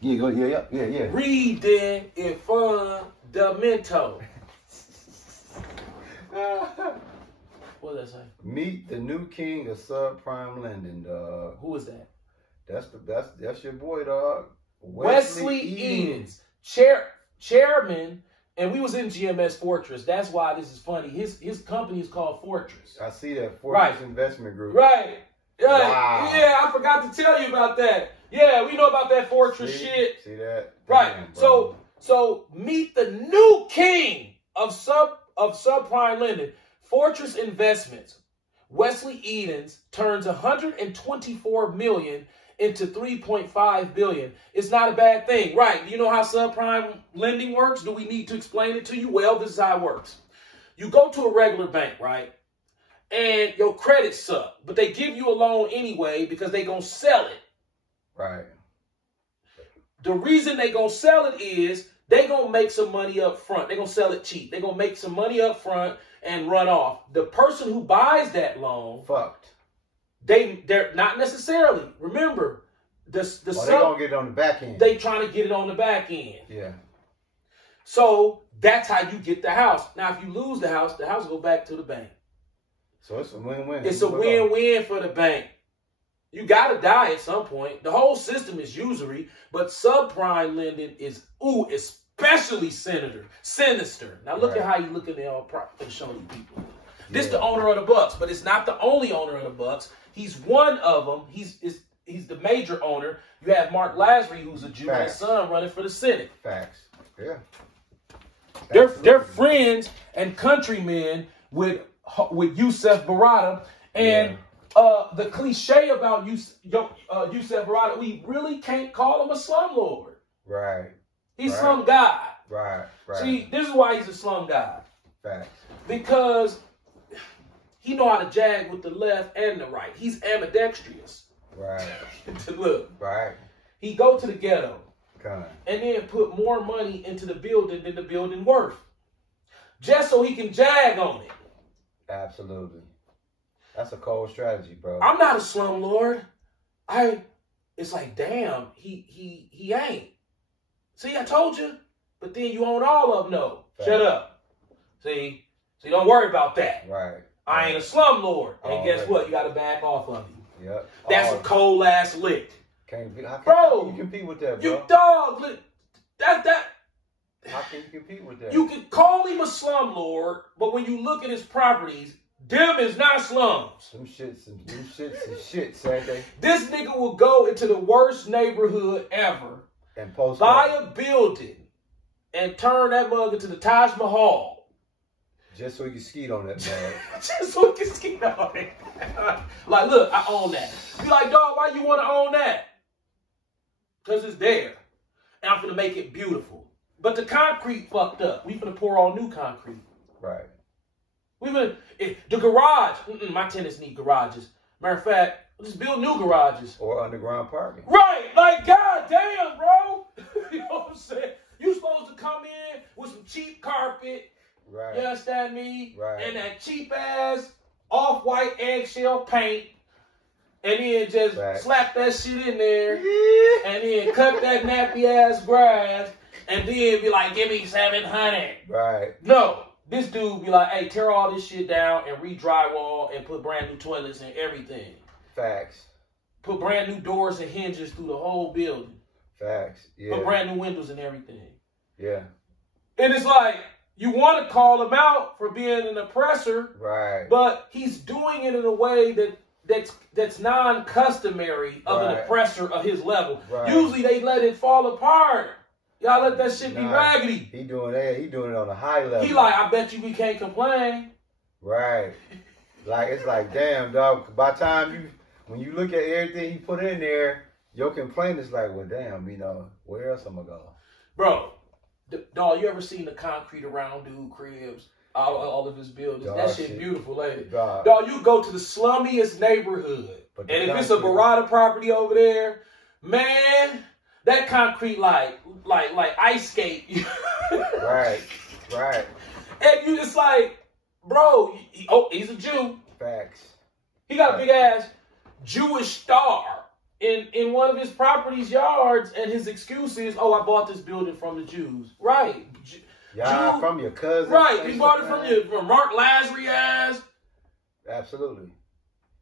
Yeah. Reading it fundamental. What does that say? Meet the new king of subprime lending, dog. Who is that? That's your boy, dog. Wesley Edens, chairman, and we was in GMS Fortress. That's why this is funny. His company is called Fortress. I see that Fortress Investment Group. Right. Wow. Yeah, I forgot to tell you about that. Yeah, we know about that Fortress shit. See that? Right. Damn, so meet the new king of subprime lending, Fortress Investments. Wesley Edens turns $124 million into $3.5 billion. It's not a bad thing, right? Do you know how subprime lending works? Do we need to explain it to you? Well, this is how it works. You go to a regular bank, right? And your credit sucks, but they give you a loan anyway because they gonna sell it. Right. The reason they gonna sell it is they gonna make some money up front. They gonna sell it cheap. They gonna make some money up front and run off. The person who buys that loan, fucked. They're not necessarily. Remember, they gonna get it on the back end. They trying to get it on the back end. Yeah. So that's how you get the house. Now, if you lose the house will go back to the bank. So it's a win-win. It's a win-win for the bank. You got to die at some point. The whole system is usury, but subprime lending is, especially sinister. Now look at how you look at the show you people. This is the owner of the Bucks, but it's not the only owner of the Bucks. He's one of them. He's the major owner. You have Mark Lasry, who's a Jew, and his son running for the Senate. Facts. Yeah. They're friends and countrymen with Yusef Barada, and the cliche about Yusef Barada, we really can't call him a slumlord. Right. He's slum guy. Right. See, this is why he's a slum guy. Facts. Because he know how to jag with the left and the right. He's ambidextrous. Right. Look. Right. He go to the ghetto. And then put more money into the building than the building worth. Just so he can jag on it. Absolutely. That's a cold strategy, bro. I'm not a slumlord. It's like, damn, he ain't. See, I told you. But then you own all of them, though. Shut up. See, don't worry about that. Right. I ain't a slumlord. And guess what? You got to back off of you. Yep. That's a cold ass lick. How bro, you compete with that, bro? You dog. How can you compete with that? You can call him a slumlord, but when you look at his properties, them is not slums. Some shits and shit, Saturday. This nigga will go into the worst neighborhood ever and buy a building and turn that mug into the Taj Mahal. Just so he can skeet on that mug. Just so he can skeet on it. Like, look, I own that. Be like, dog, why you want to own that? Because it's there. And I'm going to make it beautiful. But the concrete fucked up. We finna pour all new concrete. Right. The garage. My tenants need garages. Matter of fact, let's build new garages. Or underground parking. Right. Like, goddamn, bro. You know what I'm saying? You supposed to come in with some cheap carpet. Right. You understand me? Right. And that cheap ass off-white eggshell paint. And then just slap that shit in there. And then cut that nappy ass grass. And then be like, give me 700. Right. No. This dude be like, hey, tear all this shit down and re-drywall and put brand new toilets and everything. Facts. Put brand new doors and hinges through the whole building. Facts. Yeah. Put brand new windows and everything. Yeah. And it's like, you want to call him out for being an oppressor. Right. But he's doing it in a way that's non-customary of an oppressor of his level. Right. Usually they let it fall apart. Y'all let that shit be raggedy. He doing it on a high level. He like, I bet you we can't complain. Right. Like, it's like, damn, dog. By the time when you look at everything he put in there, your complaint is like, well, damn, where else am I going? Bro, dog, you ever seen the concrete around dude cribs? All of his buildings. Dog, that shit beautiful, lady. Dog, you go to the slummiest neighborhood. And if it's a Barada property over there, man, that concrete like ice skate. Right. And you just like, bro, he's a Jew. Facts. He got a big ass Jewish star in one of his property's yards, and his excuse is, "Oh, I bought this building from the Jews." Right? Yeah, from your cousin. Right? You bought it from Mark Lazary ass. Absolutely.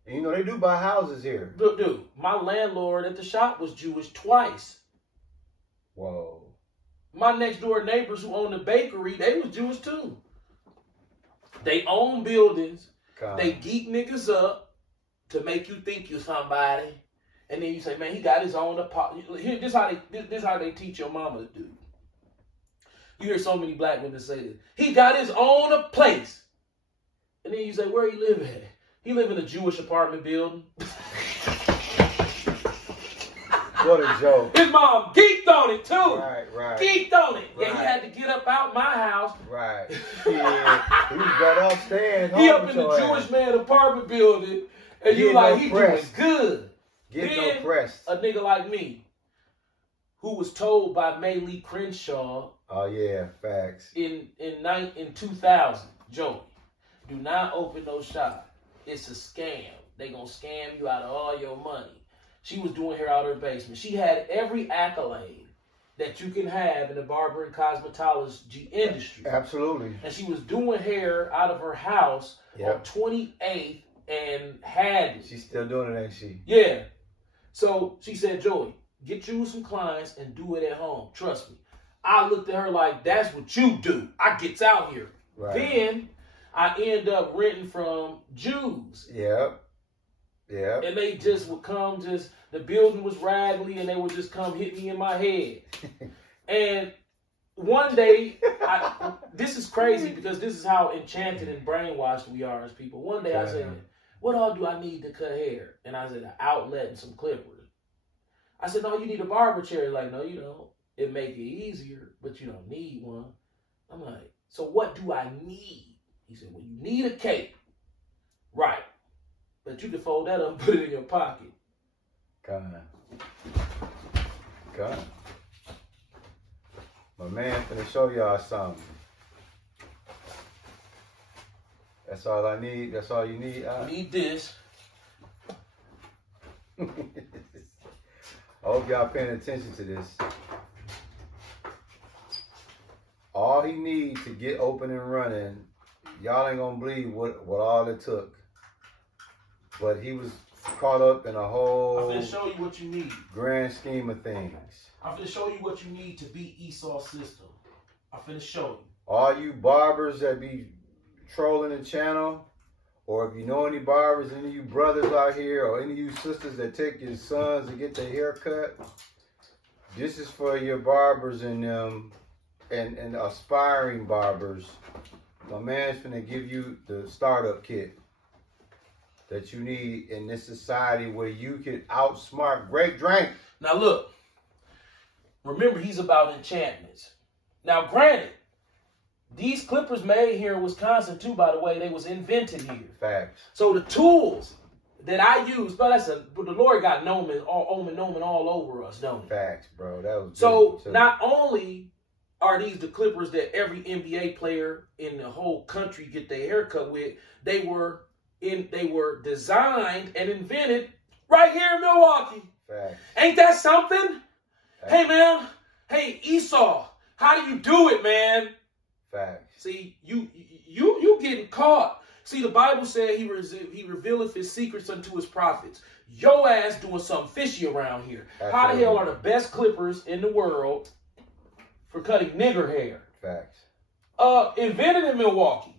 And you know they do buy houses here. Dude, my landlord at the shop was Jewish twice. Whoa. My next door neighbors who own the bakery, they was Jewish too. They own buildings. They geek niggas up to make you think you're somebody. And then you say, man, he got his own apartment. This how they teach your mama to do. You hear so many black women say this. He got his own place. And then you say, where he live at? He live in a Jewish apartment building. What a joke. His mom geeked on it too. Right. Geeked on it. Right. Yeah, he had to get up out my house. Right. Yeah. He was better off staying home. He up in the Jewish man apartment building. And you like, he doing good. Getting oppressed. A nigga like me, who was told by Maylee Crenshaw. Oh yeah, facts. In 2000, Joey, do not open no shop. It's a scam. They gonna scam you out of all your money. She was doing hair out of her basement. She had every accolade that you can have in the barber and cosmetology industry. Absolutely. And she was doing hair out of her house on 28th and Haddon. She's still doing it, ain't she? Yeah. So she said, Joey, get you some clients and do it at home. Trust me. I looked at her like, that's what you do. I gets out here. Right. Then I end up renting from Jews. Yep. And they just would come, the building was raggedy, and they would just come hit me in my head. And one day, this is crazy because this is how enchanted and brainwashed we are as people. One day I said, what all do I need to cut hair? And I said, an outlet and some clippers. I said, no, you need a barber chair. He's like, no, you don't. It make it easier, but you don't need one. I'm like, so what do I need? He said, well, you need a cape. Right. But you can fold that up and put it in your pocket. God. My man finna show y'all something. That's all I need. That's all you need. I need this. I hope y'all paying attention to this. All he needs to get open and running, y'all ain't gonna believe what all it took. But he was caught up in a whole I'm gonna show you what you need. Grand scheme of things. I'm gonna show you what you need to beat Esau's system. I'm gonna show you. All you barbers that be trolling the channel, or if you know any barbers, any of you brothers out here, or any of you sisters that take your sons to get their hair cut, this is for your barbers and aspiring barbers. My man's finna give you the startup kit that you need in this society where you can outsmart Great Drink. Now look, remember he's about enchantments. Now granted, these clippers made here in Wisconsin too, by the way, they was invented here. Facts. So the tools that I use, but the Lord got Nomen all over us, don't he? Facts, bro. That was so not only are these the clippers that every NBA player in the whole country get their haircut with, they were designed and invented right here in Milwaukee. Facts. Ain't that something? Facts. Hey man, hey Esau, how do you do it, man? Facts. See, you getting caught. See, the Bible said he revealeth his secrets unto his prophets. Your ass doing something fishy around here. Absolutely. How the hell are the best clippers in the world for cutting nigger hair? Facts. Invented in Milwaukee.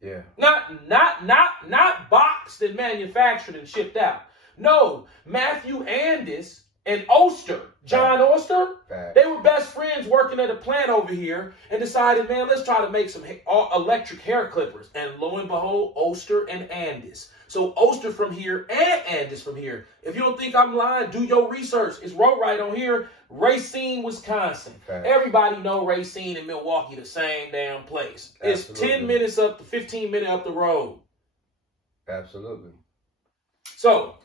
Yeah. Not boxed and manufactured and shipped out. No, Matthew Andis and Oster, John Oster, they were best friends working at a plant over here and decided, man, let's try to make some electric hair clippers. And lo and behold, Oster and Andis. So Oster from here and Andis from here. If you don't think I'm lying, do your research. It's wrote right on here. Racine, Wisconsin. Everybody know Racine and Milwaukee, the same damn place. Absolutely. It's 10 minutes up to 15 minutes up the road. Absolutely. So,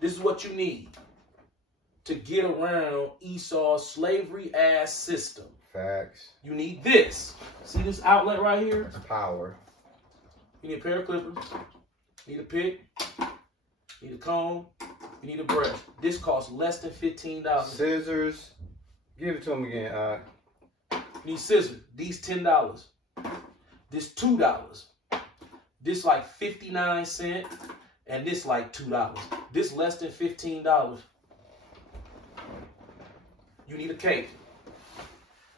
this is what you need to get around Esau's slavery-ass system. Facts. You need this. See this outlet right here? That's power. You need a pair of clippers. You need a pick. You need a comb. You need a brush. This costs less than $15. Scissors. Give it to him again. You need scissors. These $10. This $2. This like 59 cents. And this like $2. This less than $15. You need a cape.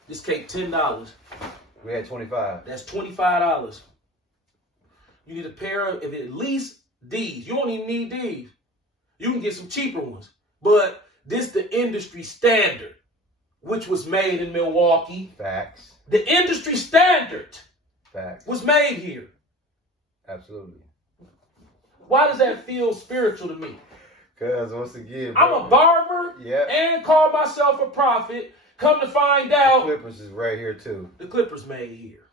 This cape $10. We had 25. That's $25. You need a pair of at least these. You don't even need these. You can get some cheaper ones. But this the industry standard, which was made in Milwaukee. Facts. The industry standard Facts. was made here. Absolutely. Why does that feel spiritual to me? Because once again, I'm a barber and call myself a prophet. Come to find out, the Clippers is right here too. The Clippers made here.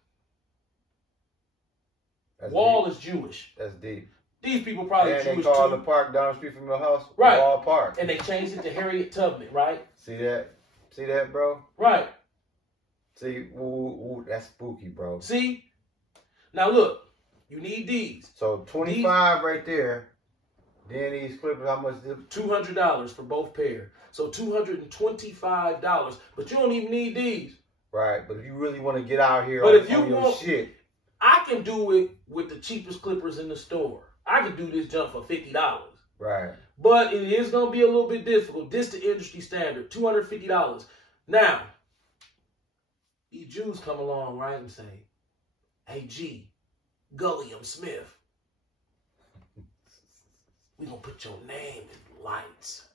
That's Wall deep. is Jewish. That's deep. These people probably and Jewish they call too. the park down the street from your house Right. Wall Park. And they changed it to Harriet Tubman, right? See that? See that, bro? Right. See, ooh, that's spooky, bro. See? Now look, you need these. So 25 right there. Then these Clippers, how much? $200 for both pair. So $225. But you don't even need these. Right, but if you really want to get out here But on, if you on your want, shit. I can do it with the cheapest clippers in the store. I can do this jump for $50. Right. But it is going to be a little bit difficult. This the industry standard, $250. Now, these Jews come along, right, and say, hey, G, Gulliam Smith, we going to put your name in lights.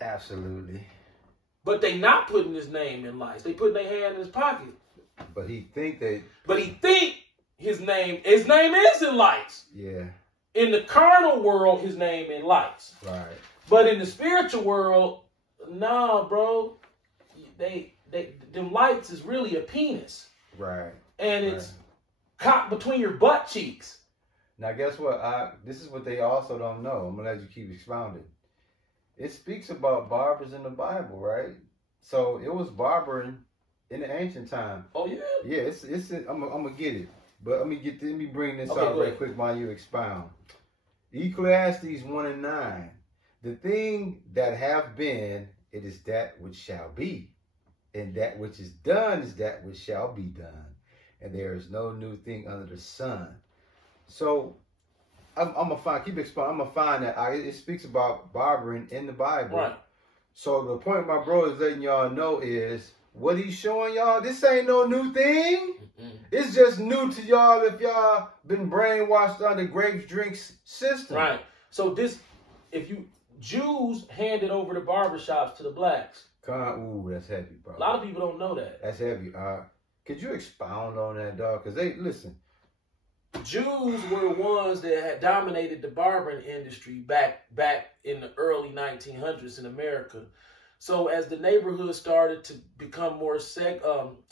Absolutely. But they not putting his name in lights. They putting their hand in his pocket. But he think that. But he think his name is in lights. Yeah. In the carnal world, his name in lights. Right. But in the spiritual world, nah, bro. Them lights is really a penis. Right. And it's cocked between your butt cheeks. Now, guess what? This is what they also don't know. I'm going to let you keep expounding. It speaks about barbers in the Bible, right? So it was barbering in the ancient time. Oh, yeah? Yeah, I'm going to get it. But let me bring this out right quick while you expound. Ecclesiastes 1:9. The thing that have been, it is that which shall be. And that which is done is that which shall be done. And there is no new thing under the sun. So I'm gonna find. Keep expounding. I'm gonna find that it speaks about barbering in the Bible. Right. So the point my bro is letting y'all know is what he's showing y'all. This ain't no new thing. It's just new to y'all if y'all been brainwashed under grapes drinks system. Right. So Jews handed over the barbershops to the blacks. Ooh, that's heavy, bro. A lot of people don't know that. That's heavy. Could you expound on that, dog? Because listen. Jews were the ones that had dominated the barbering industry back in the early 1900s in America. So as the neighborhood started to become more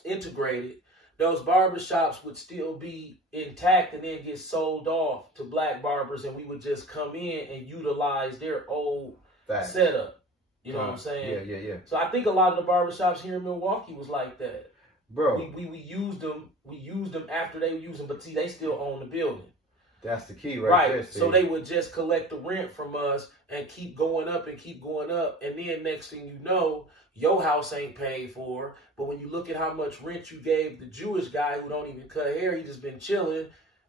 integrated, those barbershops would still be intact and then get sold off to black barbers, and we would just come in and utilize their old setup. You know what I'm saying? Yeah. So I think a lot of the barbershops here in Milwaukee was like that. Bro, we used them. We used them after they used them, but see, they still own the building. That's the key right there. So they would just collect the rent from us and keep going up and keep going up. And then next thing you know, your house ain't paid for. But when you look at how much rent you gave the Jewish guy who don't even cut hair, he just been chilling,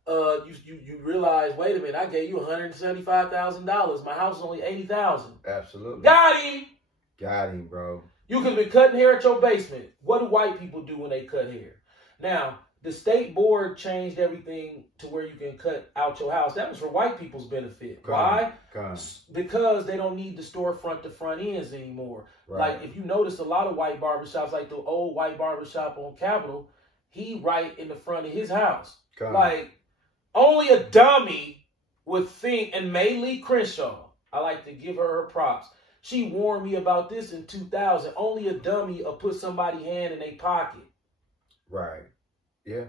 you realize, wait a minute, I gave you $175,000. My house is only $80,000. Absolutely. Got him. Got him, bro. You could have been cutting hair at your basement. What do white people do when they cut hair? Now, the state board changed everything to where you can cut out your house. That was for white people's benefit. Why? Because they don't need the storefront to front ends anymore. Right. Like, if you notice, a lot of white barbershops, like the old white barbershop on Capitol, he right in the front of his house. Like, only a dummy would think, and Maylee Crenshaw, I like to give her props. She warned me about this in 2000. Only a dummy will put somebody's hand in their pocket. Right. Yeah.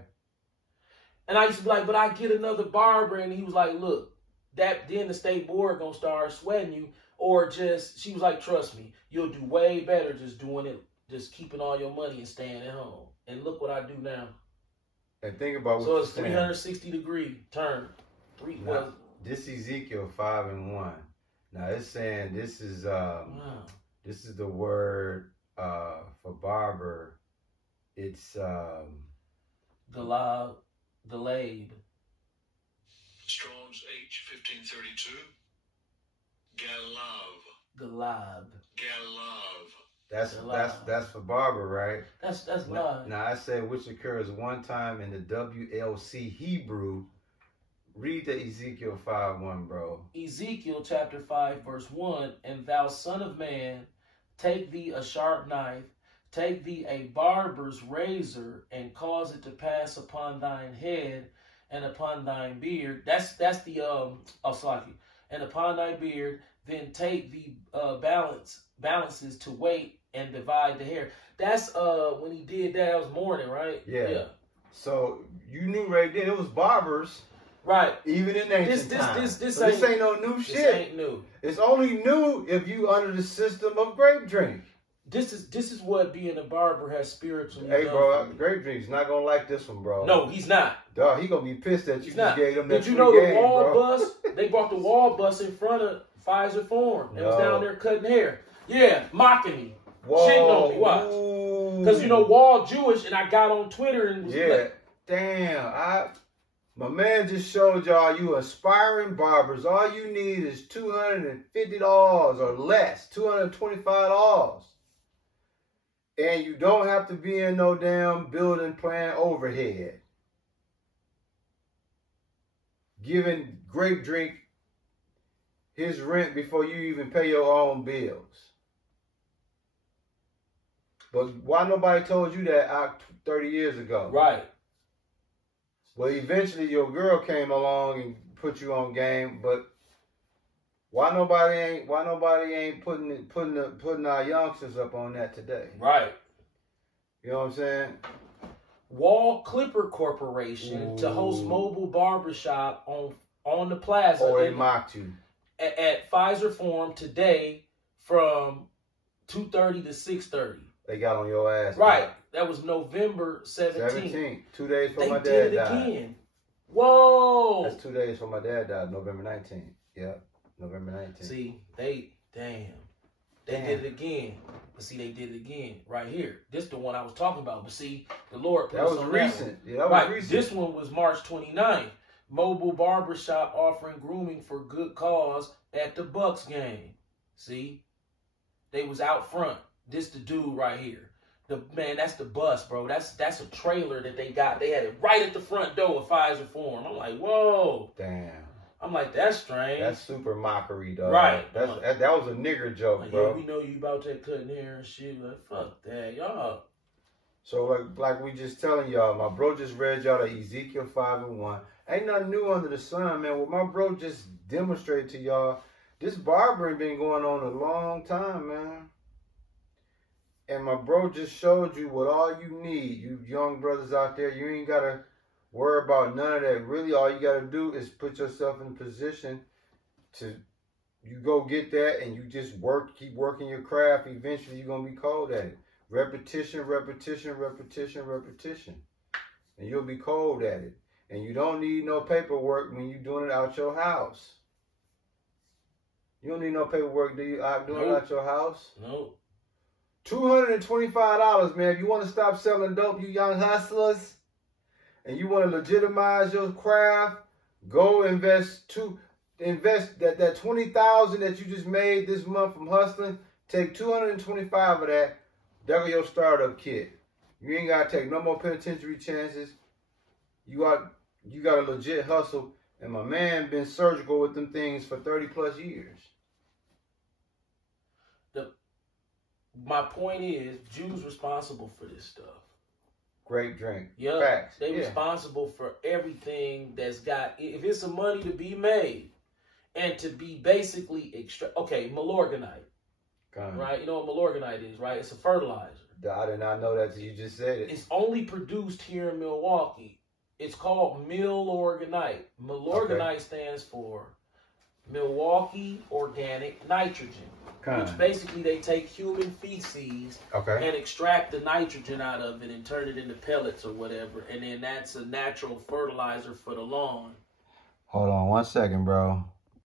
And I used to be like, but I get another barber. And he was like, look, then the state board going to start sweating you. Or she was like, trust me, you'll do way better just doing it, just keeping all your money and staying at home. And look what I do now. And think about what so it's 360 degree turn. This Ezekiel 5:1. Now it's saying this is Wow. this is the word for barber. It's Galab. Strong's H1532. Galab. that's for barber, right? That's Now, live. now I say which occurs one time in the WLC Hebrew. Read the Ezekiel 5:1, bro. Ezekiel chapter 5, verse 1, and thou son of man, take thee a sharp knife, take thee a barber's razor, and cause it to pass upon thine head and upon thine beard. That's the Slaki. And upon thy beard, then take the balances to weight and divide the hair. That's when he did that, was morning, right? Yeah. So you knew right then it was barbers. Right. Even in ancient times. This ain't no new shit. This ain't new. It's only new if you under the system of grape drink. This is what being a barber has spiritually Hey, done bro, for me. grape drink's not gonna like this one, bro. No, he's not. Dog, he gonna be pissed that you He's just not. gave him that Did you free know the game, wall bro. bus? They brought the wall bus in front of Pfizer Forum and was No. down there cutting hair. Yeah, mocking me. Whoa. Shitting on me. Watch. Because, Wall Jewish, and I got on Twitter and was Yeah. like, Damn. My man just showed y'all you aspiring barbers. All you need is $250 or less. $225. And you don't have to be in no damn building plan overhead. Giving Grape Drink his rent before you even pay your own bills. But why nobody told you that 30 years ago? right. Well, eventually your girl came along and put you on game, but why nobody ain't putting our youngsters up on that today? Right. You know what I'm saying? Wall Clipper Corporation to host mobile barbershop on the plaza. Oh, they mocked you. At Pfizer Forum today from 2:30 to 6:30. They got on your ass. Right. Man. That was November 17th. 17th. 2 days before They my did dad it died. again. Whoa. That's 2 days before my dad died. November 19th. Yep. November 19th. See, they did it again. But see, they did it again right here. This is the one I was talking about. But see, the Lord put That us was on recent. That Yeah, that was right. recent. This one was March 29th. Mobile barbershop offering grooming for good cause at the Bucks game. See? They was out front. This the dude right here. That's the bus, bro. That's a trailer that they got. They had it right at the front door of Pfizer Forum. I'm like, whoa. Damn. I'm like, that's strange. That's super mockery, dog. Right. That was a nigger joke, like, bro. yeah, we know you about that cutting hair and shit. Like, fuck that, y'all. So like we just telling y'all, my bro just read y'all the Ezekiel 5:1. Ain't nothing new under the sun, man. What my bro just demonstrated to y'all, this barbering been going on a long time, man. And my bro just showed you what all you need. You young brothers out there, you ain't got to worry about none of that. Really, all you got to do is put yourself in a position to, you go get that and you just keep working your craft. Eventually, you're going to be cold at it. Repetition, repetition, repetition, repetition. And you'll be cold at it. And you don't need no paperwork when you're doing it out your house. You don't need no paperwork doing it out your house. Nope. $225, man. If you want to stop selling dope, you young hustlers, and you want to legitimize your craft, go invest that $20,000 that you just made this month from hustling. Take $225 of that. That's your startup kit. You ain't gotta take no more penitentiary chances. You got a legit hustle, and my man been surgical with them things for 30+ years. My point is, Jews responsible for this stuff. Great drink. Yeah, Facts. they responsible for everything that's got. If it's some money to be made, and to be basically Milorganite, right? You know what Milorganite is, right? It's a fertilizer. I did not know that till you just said it. It's only produced here in Milwaukee. It's called Milorganite. Milorganite stands for Milwaukee Organic Nitrogen. Which basically they take human feces and extract the nitrogen out of it and turn it into pellets or whatever. And then that's a natural fertilizer for the lawn. Hold on 1 second, bro.